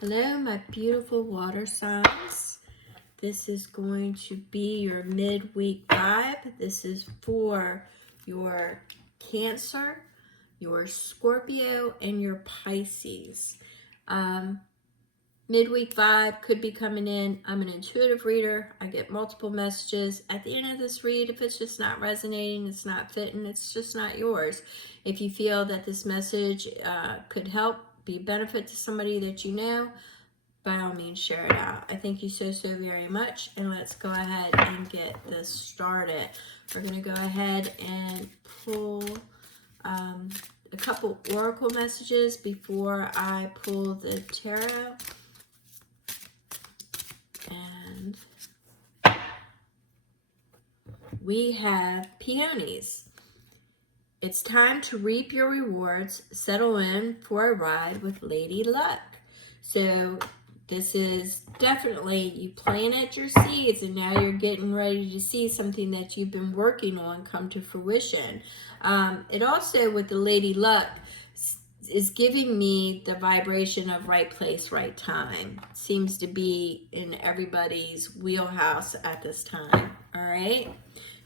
Hello, my beautiful water signs. This is going to be your midweek vibe. This is for your Cancer, your Scorpio, and your Pisces. Midweek vibe could be coming in. I'm an intuitive reader. I get multiple messages. At the end of this read, if it's just not resonating, it's not fitting, it's just not yours. If you feel that this message could help, be a benefit to somebody that you know, by all means share it out. I thank you so very much, and let's go ahead and get this started. We're going to go ahead and pull a couple oracle messages before I pull the tarot. And we have peonies. It's time to reap your rewards. Settle in for a ride with Lady Luck. So this is definitely you planted your seeds, and now you're getting ready to see something that you've been working on come to fruition. It also, with the Lady Luck, is giving me the vibration of right place, right time. Seems to be in everybody's wheelhouse at this time. All right.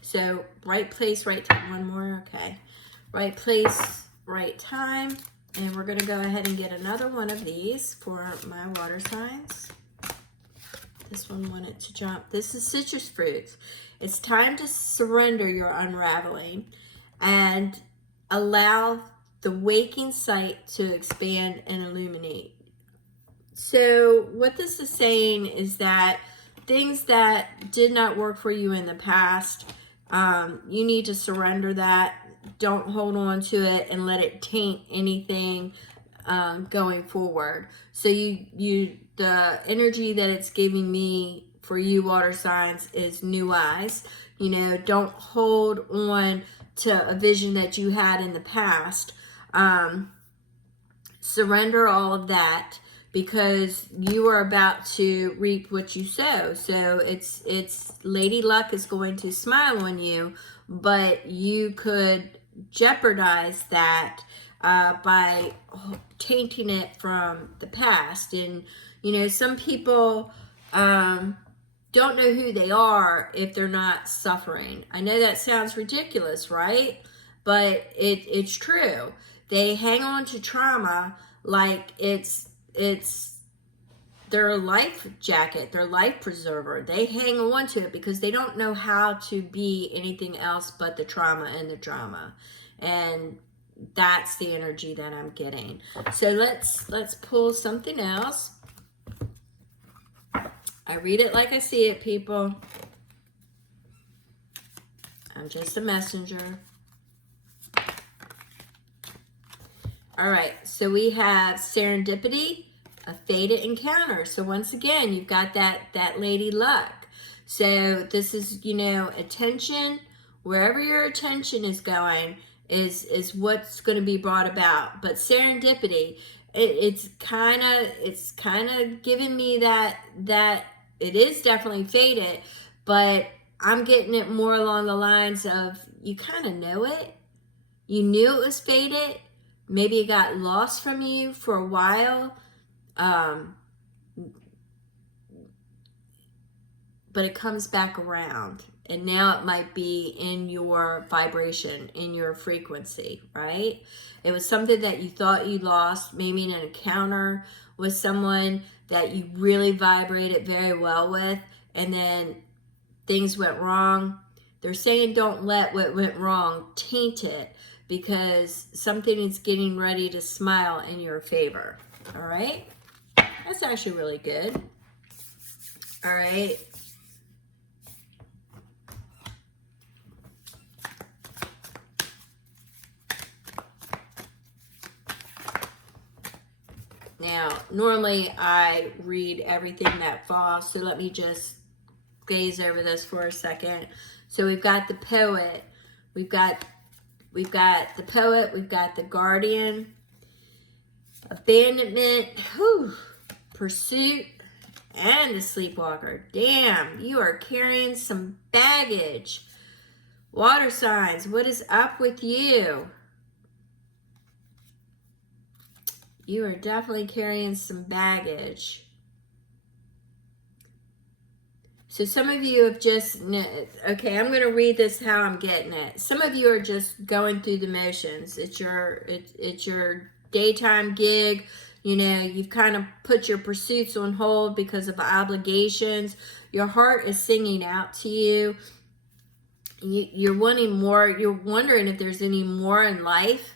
So right place, right time. One more. Okay. Right place, right time. And we're going to go ahead and get another one of these for my water signs. This one wanted to jump. This is citrus fruits. It's time to surrender your unraveling and allow the waking sight to expand and illuminate. So what this is saying is that things that did not work for you in the past, you need to surrender that. Don't hold on to it and let it taint anything going forward. So the energy that it's giving me for you water signs is new eyes. You know, don't hold on to a vision that you had in the past. Surrender all of that, because you are about to reap what you sow. So it's Lady Luck is going to smile on you, but you could jeopardize that by tainting it from the past. And you know, some people don't know who they are if they're not suffering. I know that sounds ridiculous, right? But it's true. They hang on to trauma like it's their life jacket, their life preserver. They hang on to it because they don't know how to be anything else but the trauma and the drama. And that's the energy that I'm getting. So let's pull something else. I read it like I see it, people. I'm just a messenger. All right, so we have serendipity, a fated encounter. So once again, you've got that Lady Luck. So this is, you know, attention. Wherever your attention is going is what's going to be brought about. But serendipity, it's kind of giving me that it is definitely fated, but I'm getting it more along the lines of you kind of know it. You knew it was fated. Maybe it got lost from you for a while, but it comes back around. And now it might be in your vibration, in your frequency, right? It was something that you thought you lost, maybe in an encounter with someone that you really vibrated very well with, and then things went wrong. They're saying don't let what went wrong taint it, because something is getting ready to smile in your favor. All right? That's actually really good. All right. Now, normally I read everything that falls, so let me just gaze over this for a second. So we've got the poet, we've got the poet, we've got the guardian, abandonment, pursuit, and the sleepwalker. Damn, you are carrying some baggage. Water signs, what is up with you? You are definitely carrying some baggage. So some of you have just, okay, I'm going to read this how I'm getting it. Some of you are just going through the motions. It's your daytime gig. You know, you've kind of put your pursuits on hold because of obligations. Your heart is singing out to you. You're wanting more. You're wondering if there's any more in life.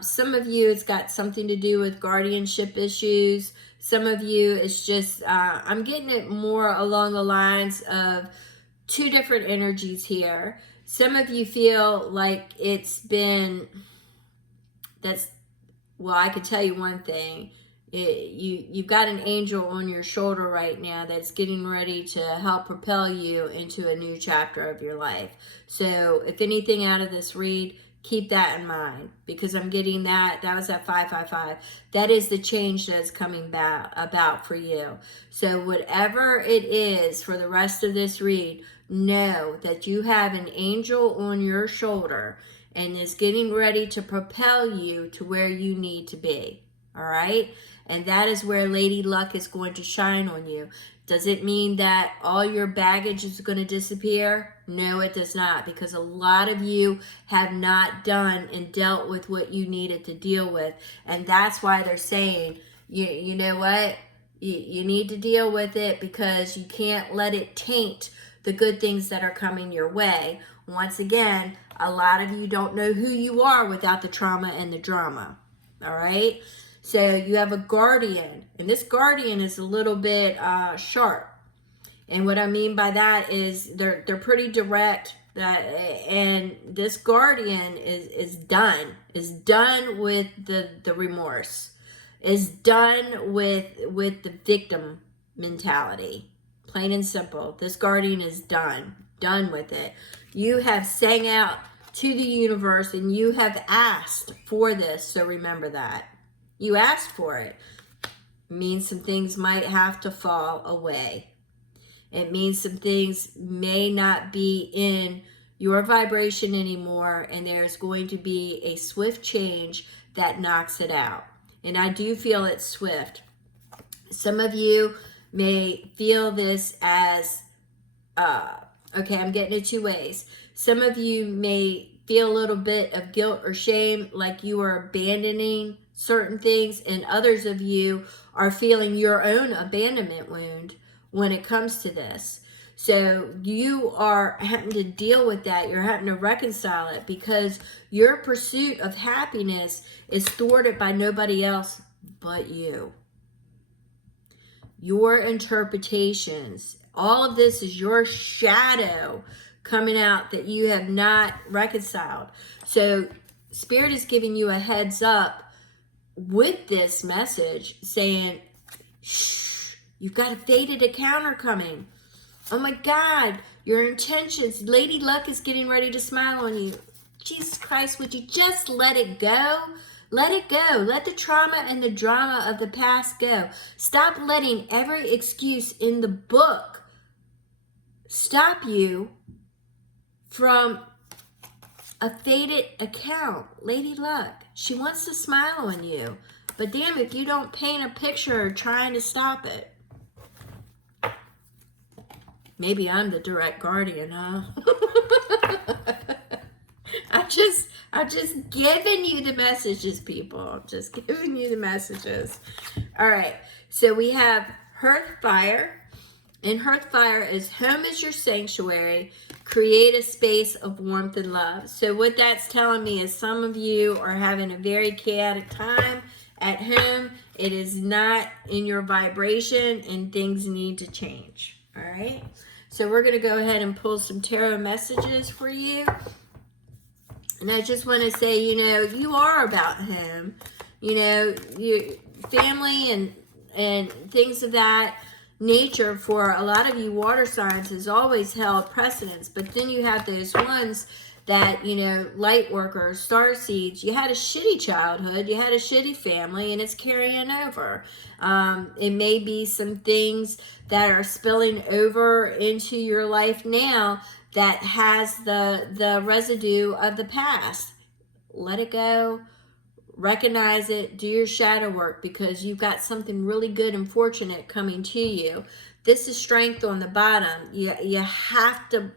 Some of you, it's got something to do with guardianship issues. Some of you, it's just, I'm getting it more along the lines of two different energies here. Some of you feel like it's been, well, I could tell you one thing. You've got an angel on your shoulder right now that's getting ready to help propel you into a new chapter of your life. So if anything out of this read, keep that in mind, because I'm getting that was at 555. That is the change that's coming about for you. So whatever it is for the rest of this read, know that you have an angel on your shoulder and is getting ready to propel you to where you need to be. All right? And that is where Lady Luck is going to shine on you. Does it mean that all your baggage is going to disappear? No, it does not, because a lot of you have not done and dealt with what you needed to deal with. And that's why they're saying, you know what? You need to deal with it, because you can't let it taint the good things that are coming your way. Once again, a lot of you don't know who you are without the trauma and the drama. All right? So you have a guardian, and this guardian is a little bit sharp. And what I mean by that is they're pretty direct. And this guardian is done with the remorse, is done with the victim mentality. Plain and simple. This guardian is done with it. You have sang out to the universe and you have asked for this, so remember that. You asked for it. It means some things might have to fall away. It means some things may not be in your vibration anymore, and there's going to be a swift change that knocks it out. And I do feel it's swift. Some of you may feel this as, okay, I'm getting it two ways. Some of you may feel a little bit of guilt or shame, like you are abandoning certain things, and others of you are feeling your own abandonment wound when it comes to this. So you are having to deal with that. You're having to reconcile it, because your pursuit of happiness is thwarted by nobody else but you. Your interpretations, all of this is your shadow coming out that you have not reconciled. So Spirit is giving you a heads up with this message, saying, shh, you've got a fated encounter coming. Oh my God, your intentions. Lady Luck is getting ready to smile on you. Jesus Christ, would you just let it go? Let it go. Let the trauma and the drama of the past go. Stop letting every excuse in the book stop you from a fated account. Lady Luck, she wants to smile on you. But damn if you don't paint a picture trying to stop it. Maybe I'm the direct guardian, huh? I'm just giving you the messages, people. I'm just giving you the messages. All right. So we have Hearth Fire. And Hearth Fire is home is your sanctuary. Create a space of warmth and love. So what that's telling me is some of you are having a very chaotic time at home. It is not in your vibration, and things need to change. All right. So we're going to go ahead and pull some tarot messages for you. And I just want to say, you know, you are about home. You know, your family and things of that nature for a lot of you water signs has always held precedence. But then you have those ones that, you know, light workers, star seeds, you had a shitty childhood, you had a shitty family, and it's carrying over. It may be some things that are spilling over into your life now that has the residue of the past. Let it go. recognize it, do your shadow work, because you've got something really good and fortunate coming to you. This is strength on the bottom. You have to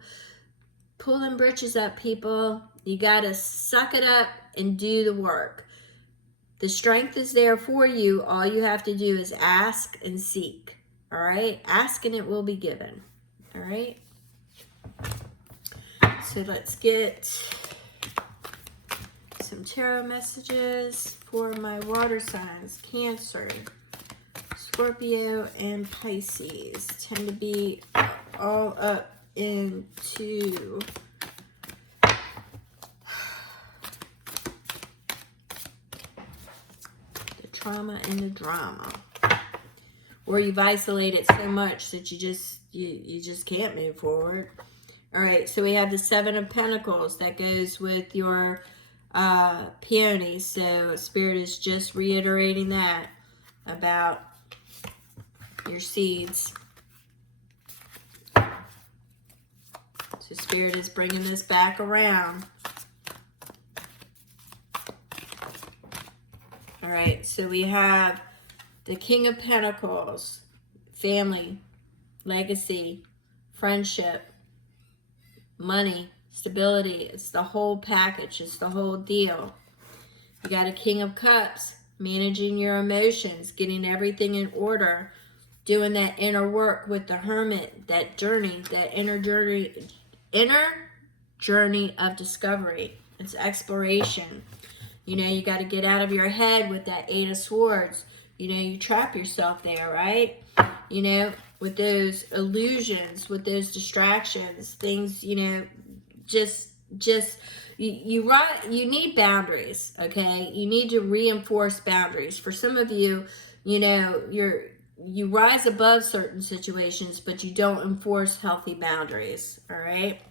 pull them britches up, people. You got to suck it up and do the work. The strength is there for you. All you have to do is ask and seek. All right? Ask and it will be given. All right? So let's get some tarot messages for my water signs. Cancer, Scorpio, and Pisces tend to be all up into the trauma and the drama. Or you've isolated so much that you just can't move forward. All right, so we have the Seven of Pentacles. That goes with your peonies. So Spirit is just reiterating that about your seeds. So Spirit is bringing this back around. All right, so we have the King of Pentacles, family, legacy, friendship, money, stability. It's the whole package. It's the whole deal. You got a King of Cups, managing your emotions, getting everything in order, doing that inner work with the Hermit, that journey, that inner journey of discovery. It's exploration. You know, you got to get out of your head with that Eight of Swords. You know, you trap yourself there, right? You know, with those illusions, with those distractions, things, you know, you need boundaries, okay? You need to reinforce boundaries. For some of you, you know, you rise above certain situations, but you don't enforce healthy boundaries, all right?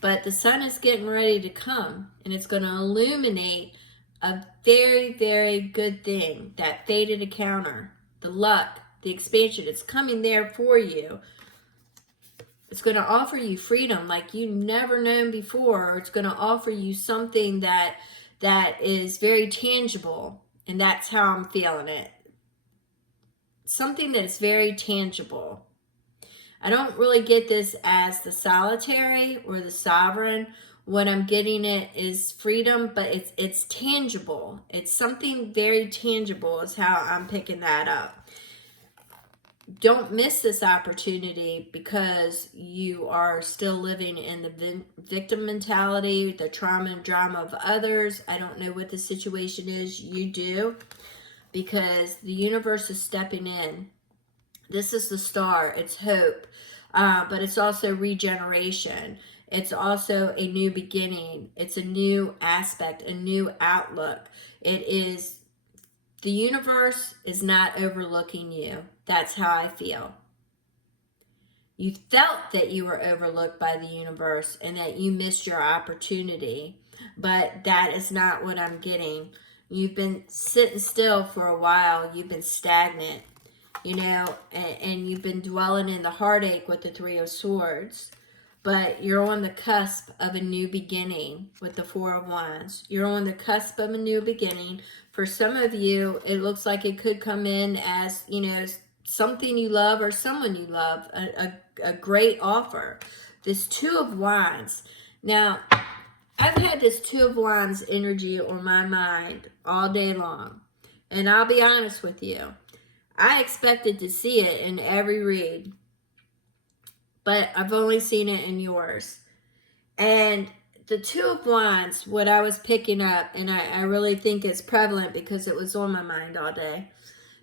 But the sun is getting ready to come, and it's going to illuminate a very, very good thing. That fated encounter, the luck, the expansion, it's coming there for you. It's going to offer you freedom like you never known before. Or it's going to offer you something that is very tangible. And that's how I'm feeling it. Something that's very tangible. I don't really get this as the solitary or the sovereign. What I'm getting it is freedom, but it's tangible. It's something very tangible is how I'm picking that up. Don't miss this opportunity because you are still living in the victim mentality, the trauma and drama of others. I don't know what the situation is. You do, because the universe is stepping in. This is the star. It's hope, but it's also regeneration. It's also a new beginning. It's a new aspect, a new outlook. It is, the universe is not overlooking you. That's how I feel. You felt that you were overlooked by the universe and that you missed your opportunity, but that is not what I'm getting. You've been sitting still for a while. You've been stagnant, you know, and you've been dwelling in the heartache with the Three of Swords. But you're on the cusp of a new beginning with the Four of Wands. You're on the cusp of a new beginning. For some of you, it looks like it could come in as, you know, something you love or someone you love, a great offer. This Two of Wands. Now, I've had this Two of Wands energy on my mind all day long. And I'll be honest with you. I expected to see it in every read, but I've only seen it in yours. And the Two of Wands, what I was picking up, and I really think it's prevalent because it was on my mind all day.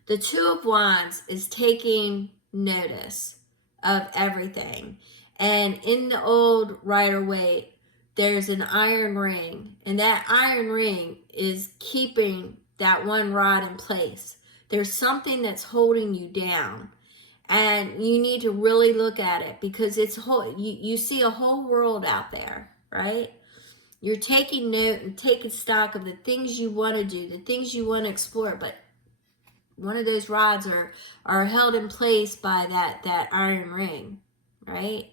The Two of Wands is taking notice of everything. And in the old Rider-Waite, there's an iron ring. And that iron ring is keeping that one rod in place. There's something that's holding you down. And you need to really look at it because it's you see a whole world out there, right? You're taking note and taking stock of the things you want to do, the things you want to explore, but one of those rods are held in place by that iron ring, right?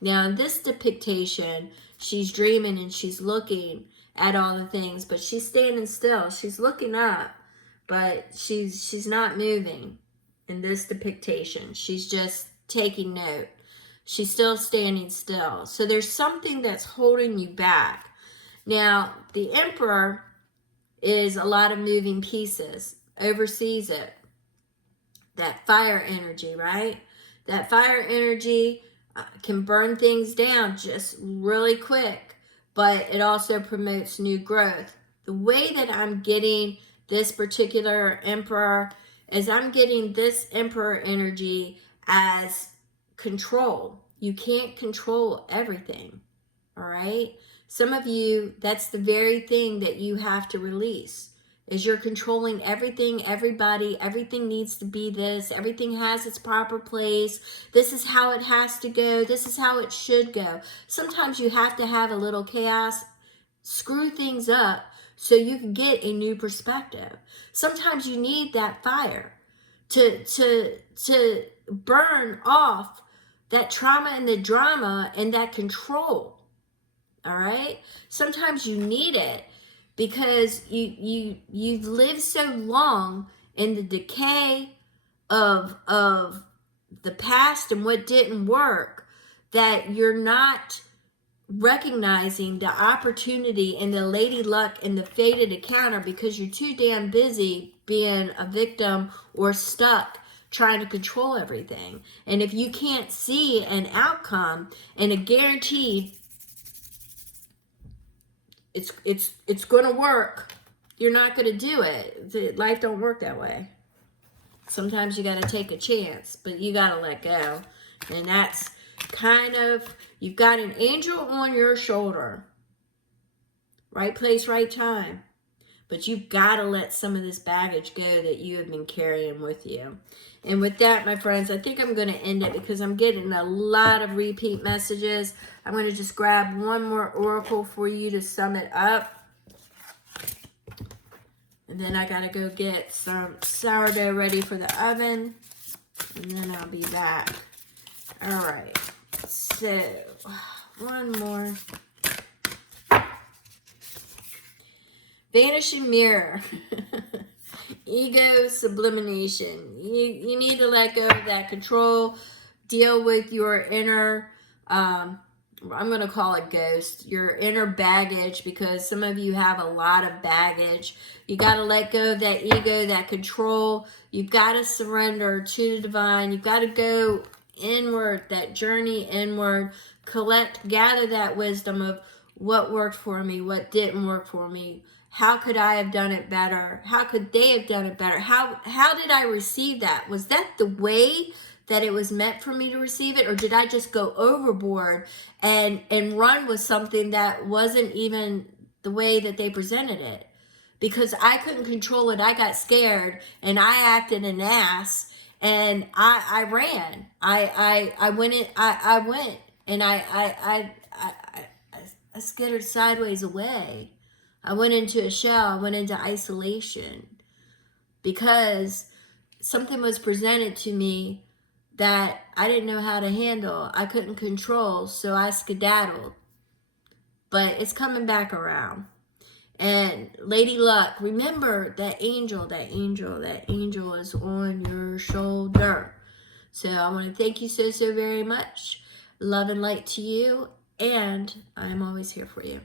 Now in this depiction, she's dreaming and she's looking at all the things, but she's standing still. She's looking up, but she's not moving in this depiction. She's just taking note. She's still standing still. So there's something that's holding you back. Now, the Emperor is a lot of moving pieces. Oversees it. That fire energy, right? That fire energy can burn things down just really quick, but it also promotes new growth. The way that I'm getting this particular Emperor is I'm getting this Emperor energy as control. You can't control everything, all right? Some of you, that's the very thing that you have to release. Is you're controlling everything, everybody, everything needs to be this, everything has its proper place, this is how it has to go, this is how it should go. Sometimes you have to have a little chaos, screw things up so you can get a new perspective. Sometimes you need that fire to burn off that trauma and the drama and that control, all right? Sometimes you need it. Because you've lived so long in the decay of the past and what didn't work that you're not recognizing the opportunity and the lady luck and the fated encounter because you're too damn busy being a victim or stuck trying to control everything. And if you can't see an outcome and a guaranteed it's going to work, you're not going to do it. Life don't work that way. Sometimes you got to take a chance, but you got to let go. And that's kind of, you've got an angel on your shoulder. Right place, right time. But you've got to let some of this baggage go that you have been carrying with you. And with that, my friends, I think I'm going to end it because I'm getting a lot of repeat messages. I'm going to just grab one more oracle for you to sum it up. And then I got to go get some sourdough ready for the oven. And then I'll be back. All right. So, one more. Vanishing mirror. Ego sublimation. You need to let go of that control. Deal with your inner, I'm going to call it ghost, your inner baggage, because some of you have a lot of baggage. You got to let go of that ego, that control. You've got to surrender to the divine. You've got to go inward, that journey inward, gather that wisdom of what worked for me, what didn't work for me. How could I have done it better? How could they have done it better? How did I receive that? Was that the way that it was meant for me to receive it? Or did I just go overboard and run with something that wasn't even the way that they presented it? Because I couldn't control it. I got scared and I acted an ass and I ran. I went and I skittered sideways away. I went into a shell. I went into isolation because something was presented to me that I didn't know how to handle. I couldn't control, so I skedaddled. But it's coming back around. And Lady Luck, remember that angel is on your shoulder. So I want to thank you so very much. Love and light to you, and I'm always here for you.